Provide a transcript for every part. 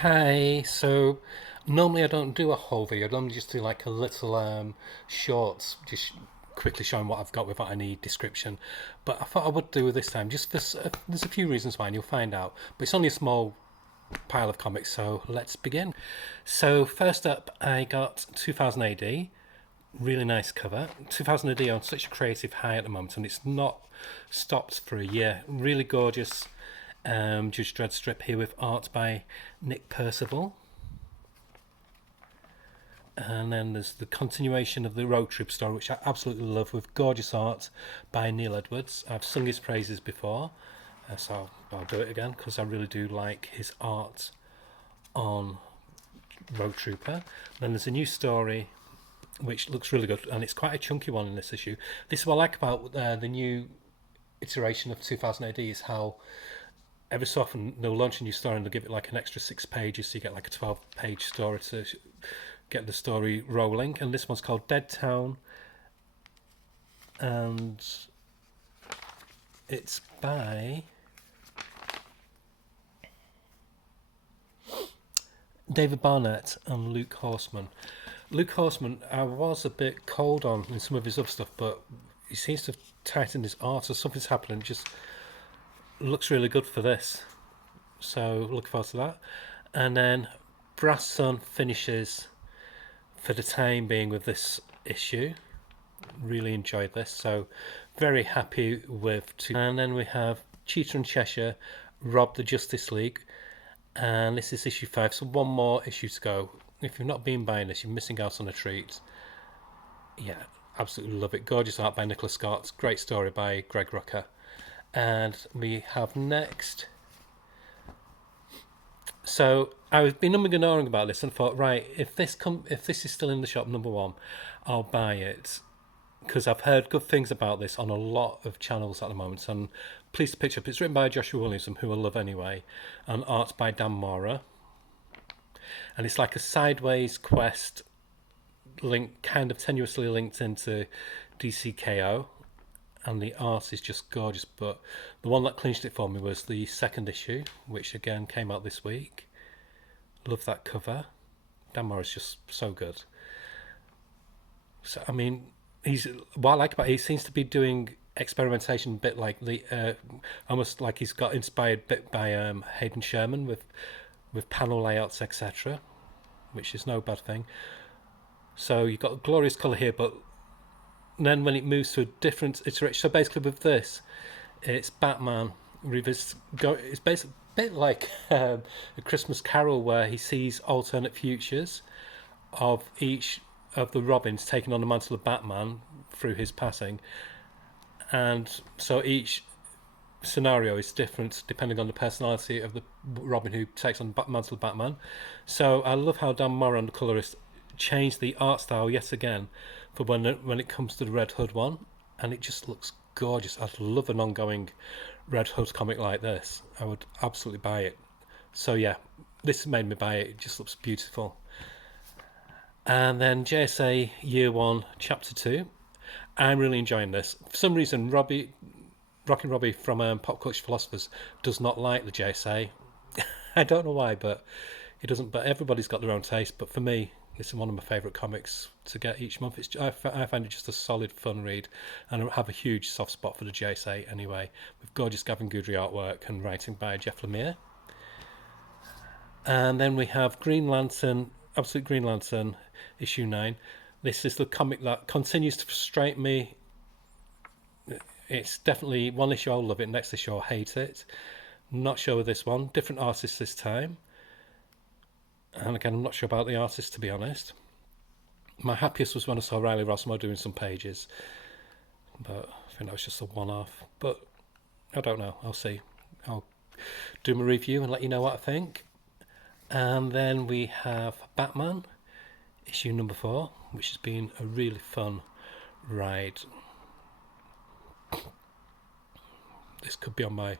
Hi, so normally I don't do a whole video, I normally just do like a little shorts, just quickly showing what I've got without any description. But I thought I would do this time, just for, there's a few reasons why, and you'll find out. But it's only a small pile of comics, so let's begin. So first up, I got 2000 AD, really nice cover. 2000 AD on such a creative high at the moment, and it's not stopped for a year. Really gorgeous Judge Dredd strip here with art by Nick Percival. And then there's the continuation of the Road Trip story, which I absolutely love, with gorgeous art by Neil Edwards. I've sung his praises before, so I'll do it again because I really do like his art on Road Trooper. Then there's a new story which looks really good, and it's quite a chunky one in this issue. This is what I like about the new iteration of 2000 AD, is how every so often they'll launch a new story and they'll give it like an extra 6 pages, so you get like a 12-page story to get the story rolling. And this one's called Dead Town, and it's by David Barnett and Luke Horseman. Luke Horseman, I was a bit cold on in some of his other stuff, but he seems to have tightened his art, or something's happening. It just looks really good for this. So looking forward to that. And then Brass Sun finishes for the time being with this issue. Really enjoyed this, so very happy with two. And then we have Cheetah and Cheshire rob the Justice League, and this is issue 5, so one more issue to go. If you've not been buying this, you're missing out on a treat. Yeah, absolutely love it. Gorgeous art by Nicholas Scott, great story by Greg Rucka. And we have next, so I've been umming and ahhing about this and thought, right, if this is still in the shop, number one, I'll buy it, because I've heard good things about this on a lot of channels at the moment. So I'm pleased to pick up. It's written by Joshua Williamson, who I love anyway, and art by Dan Mora. And it's like a sideways quest link, kind of tenuously linked into DCKO, and the art is just gorgeous. But the one that clinched it for me was the second issue, which again came out this week. Love that cover. Dan Mora's just so good. So I mean, he's what I like about it, he seems to be doing experimentation a bit like the almost like he's got inspired a bit by Hayden Sherman with panel layouts, etc., which is no bad thing. So you've got a glorious colour here, but then when it moves to a different iteration, so basically with this, it's Batman it's basically a bit like a Christmas Carol, where he sees alternate futures of each of the Robins taking on the mantle of Batman through his passing, and so each scenario is different depending on the personality of the Robin who takes on the mantle of Batman. So I love how Dan Moran, the colorist, changed the art style yet again for when it comes to the Red Hood one, and it just looks gorgeous. I'd love an ongoing Red Hood comic like this. I would absolutely buy it. So yeah, this made me buy it. It just looks beautiful. And then JSA Year 1, Chapter 2. I'm really enjoying this. For some reason, Rockin' Robbie from Pop Culture Philosophers does not like the JSA. I don't know why, but he doesn't. But everybody's got their own taste. But for me, this is one of my favourite comics to get each month. I find it just a solid, fun read, and I have a huge soft spot for the JSA anyway, with gorgeous Gavin Goodry artwork and writing by Jeff Lemire. And then we have Green Lantern, Absolute Green Lantern, issue 9. This is the comic that continues to frustrate me. It's definitely one issue I'll love it, next issue I'll hate it. Not sure with this one. Different artist this time. And again, I'm not sure about the artist, to be honest. My happiest was when I saw Riley Rossmo doing some pages, but I think that was just a one-off. But I don't know. I'll see. I'll do my review and let you know what I think. And then we have Batman, issue number 4, which has been a really fun ride. This could be on my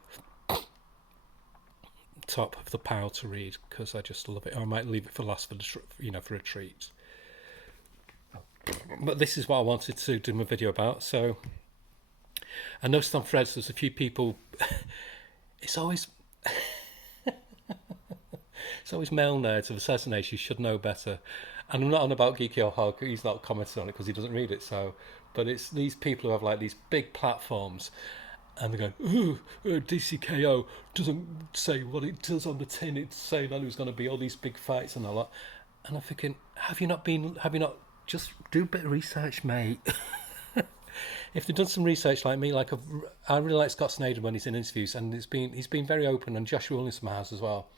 top of the pile to read because I just love it. Or I might leave it for last for a treat. But this is what I wanted to do my video about. So I noticed on Threads there's a few people. It's always It's always male nerds of a certain age who should know better. And I'm not on about Geeky or Hog. He's not commenting on it because he doesn't read it. So, but it's these people who have like these big platforms, and they're going, "Ooh, DCKO doesn't say what it does on the tin. It's saying that there's going to be all these big fights and all that." And I'm thinking, have you not just do a bit of research, mate? If they've done some research like me, I really like Scott Snyder when he's in interviews, and he's been very open, and Joshua Williamson has as well,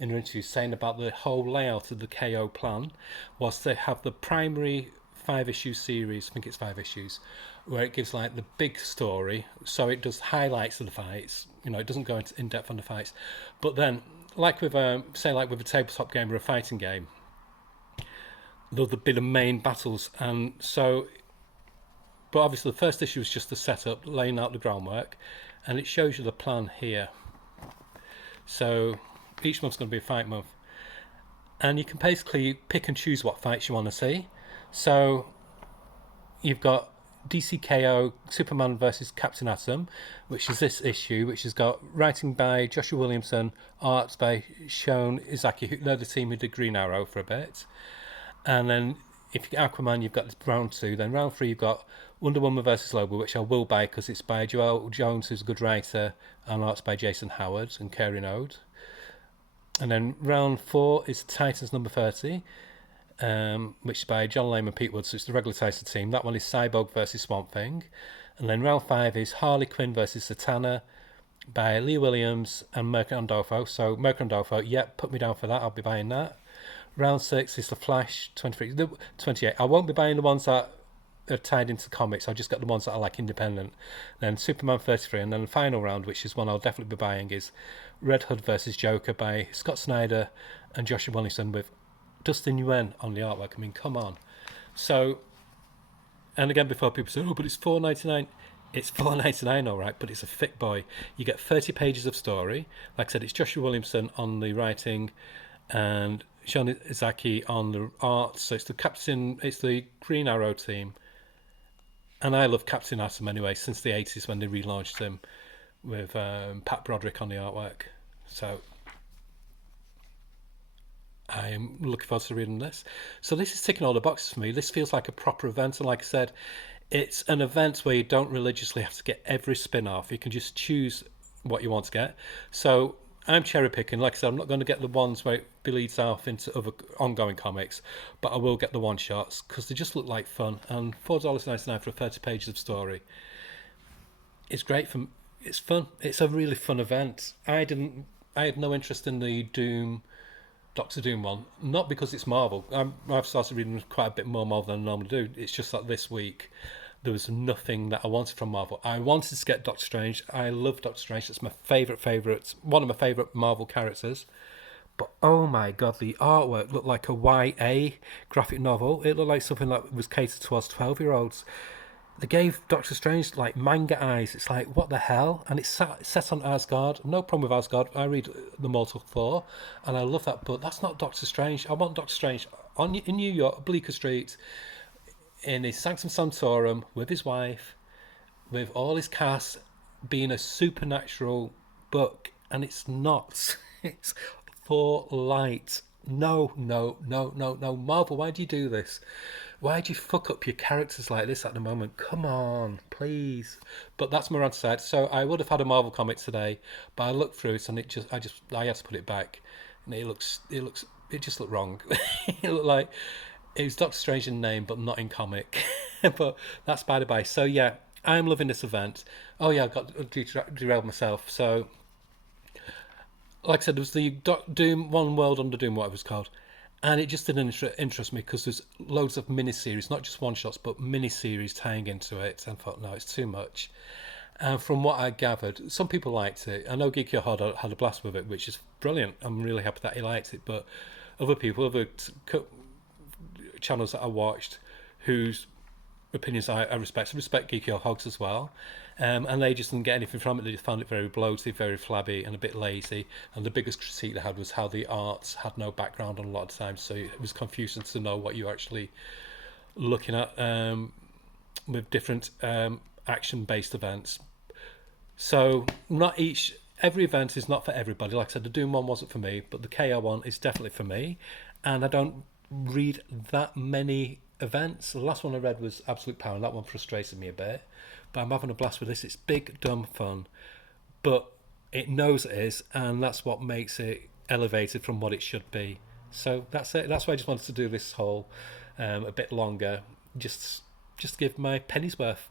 in their interviews, saying about the whole layout of the KO plan was they have the primary 5-issue series, I think it's 5 issues, where it gives like the big story, so it does highlights of the fights. It doesn't go into in depth on the fights, but then like with like with a tabletop game or a fighting game, there'll be the main battles, and so. But obviously, the first issue is just the setup, laying out the groundwork, and it shows you the plan here. So each month's going to be a fight month, and you can basically pick and choose what fights you want to see. So you've got DCKO Superman versus Captain Atom, which is this issue, which has got writing by Joshua Williamson, art by Shon Izaki, who they're the team who did Green Arrow for a bit. And then if you get Aquaman, you've got round 2. Then round 3, you've got Wonder Woman versus Lobo, which I will buy because it's by Joel Jones, who's a good writer, and art's by Jason Howard and Kerry Node. And then round 4 is Titans number 30, which is by John Lehman and Pete Wood, so it's the regular Titan team. That one is Cyborg versus Swamp Thing. And then round 5 is Harley Quinn versus Zatanna by Lee Williams and Mercury Andolfo. So Mercury Andolfo, yep, put me down for that, I'll be buying that. Round 6 is The Flash 28. I won't be buying the ones that are tied into comics. I'll just get the ones that are like independent. Then Superman 33, and then the final round, which is one I'll definitely be buying, is Red Hood versus Joker by Scott Snyder and Joshua Williamson with Dustin Nguyen on the artwork. I mean, come on. So, and again, before people say, "Oh, but it's $4.99." It's $4.99, all right, but it's a thick boy. You get 30 pages of story. Like I said, it's Joshua Williamson on the writing, and Shon Izaki on the art. So it's the Green Arrow team. And I love Captain Atom anyway, since the 80s when they relaunched him with Pat Broderick on the artwork. So I am looking forward to reading this. So this is ticking all the boxes for me. This feels like a proper event. And like I said, it's an event where you don't religiously have to get every spin-off. You can just choose what you want to get. So I'm cherry picking. Like I said, I'm not going to get the ones where it bleeds off into other ongoing comics, but I will get the one shots because they just look like fun. And $4.99 for 30 pages of story, it's great. It's fun. It's a really fun event. I had no interest in the Doctor Doom one, not because it's Marvel. I've started reading quite a bit more Marvel than I normally do. It's just that this week there was nothing that I wanted from Marvel. I wanted to get Doctor Strange. I love Doctor Strange. It's my one of my favourite Marvel characters. But oh my god, the artwork looked like a YA graphic novel. It looked like something that was catered towards 12-year-olds. They gave Doctor Strange like manga eyes. It's like, what the hell? And it's set on Asgard. No problem with Asgard. I read the Mortal Thor, and I love that. But that's not Doctor Strange. I want Doctor Strange in New York, Bleecker Street, in his Sanctum Sanctorum with his wife, with all his cast, being a supernatural book, and it's not. It's for light. No, Marvel, why do you do this? Why do you fuck up your characters like this at the moment? Come on, please. But that's my rant side. So I would have had a Marvel comic today, but I looked through it and I had to put it back, and it just looked wrong. It looked like it was Doctor Strange in name, but not in comic. But that's by the by. So yeah, I'm loving this event. Oh yeah, I got derailed myself. So, like I said, there was the Doom, One World Under Doom, whatever it's called. And it just didn't interest me because there's loads of mini-series, not just one-shots, but mini-series tying into it. And I thought, no, it's too much. And from what I gathered, some people liked it. I know Geeky had a blast with it, which is brilliant. I'm really happy that he liked it. But other channels that I watched, whose opinions I respect Geeky Hogs as well. And they just didn't get anything from it. They just found it very bloated, very flabby, and a bit lazy. And the biggest critique they had was how the arts had no background on a lot of times, so it was confusing to know what you're actually looking at with different action-based events. So not each every event is not for everybody. Like I said, the Doom one wasn't for me, but the KO one is definitely for me. And I don't read that many events. The last one I read was Absolute Power, and that one frustrated me a bit. But I'm having a blast with this. It's big, dumb fun, but it knows it is, and that's what makes it elevated from what it should be. So that's it. That's why I just wanted to do this whole a bit longer, just give my penny's worth.